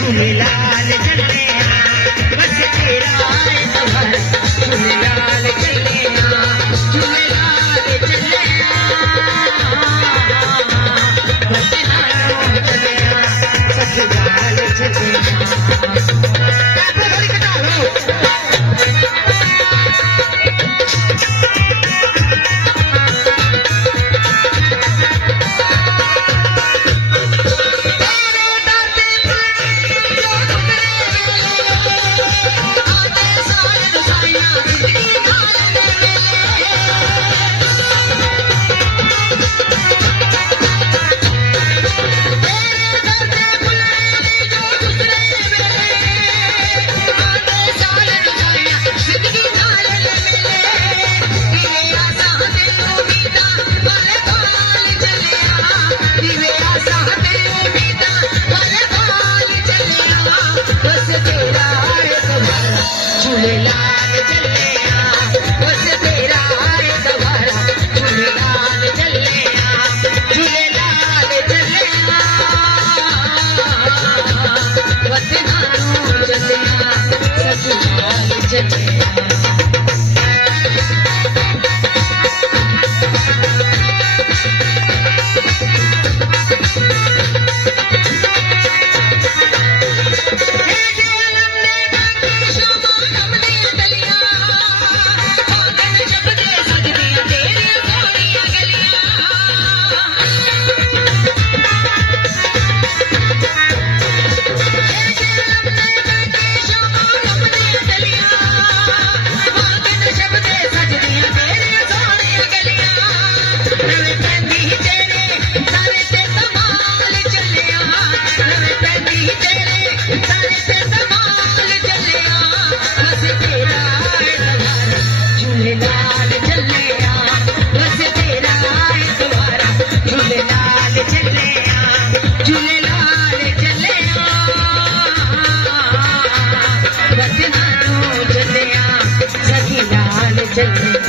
झूलेलाल चलिया बस तेरा आहे सवार झूलेलाल चलिया झूलेलाल चलिया बस नाम चलिया सखीलाल चलिया झूलेलाल चलिया बस तेरा आहे सवार झूलेलाल चलिया झूलेलाल चलिया बस नाम चलिया सखीलाल चलिया झूलेलाल चलिया बस तेरा आहे सवार झूलेलाल चलिया झूलेलाल चलिया बस नाम चलिया सखीलाल चलिया